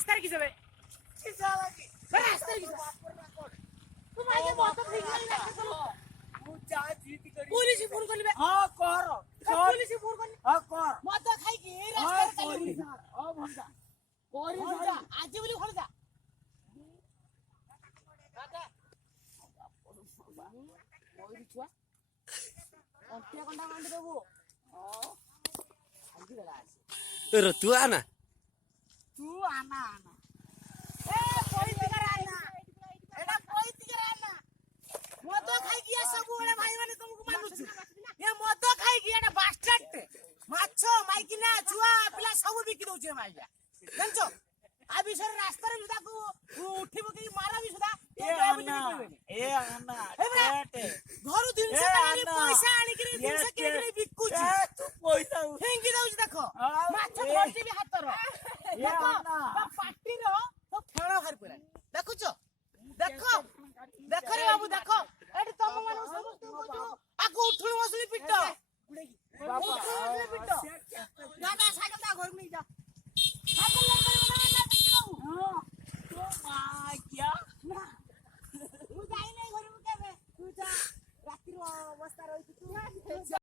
রাস্তায় কি যাবে রাস্তায় কি যাবে তুমি আগে মত ঠিক লাগি পুলিশ ফোন করবে হ্যাঁ কর পুলিশ ফোন করবে হ্যাঁ কর মদ খাই কি এই রাস্তায় চালি ও ভন্ডা করি আজ বলি ঘরে যা দাদা ওই ছুয়া অন্টিয়া কোনটা মান্ডি দেবো আজ বেলা আছে রে তুই আনা তু আনা আনা এ পলিটিকার আনা এটা পলিটিকার আনা মদ খাই কি সব বলে ভাই মানে তোমাকে মানুছি এ মদ খাই কি এটা বাস্টার্ড মাছ মাইকিনা ছুয়া পিলা সব বিকি দউছে মাইয়া জানছো আ বিশরে রাস্তারে সুদাকু উঠিব কি মারা বি সুদা এ আনা টেটে ঘরু দিনছে আনি পয়সা আনি কি দিনছে কি বিকুছি তু পয়সা ফেঙ্গি দউছি দেখো মাছ ধরছি বি হাতর দেখো পাটির তো ফেণ হারি পড়া দেখুছো দেখো দেখো রে বাবু দেখো এটি তম মানুষ সমস্ত কইছো আকু উঠুল বসলি পিট উঠুল বসলি পিট দাদা সাইকেল দা ঘর নিয়ে যা সাইকেল লই পারবো না পিট বাবু তো মা কিয়া তুই যাই নাই ঘরে কেবে তুই যা রাত্রির অবস্থা রইছি তুই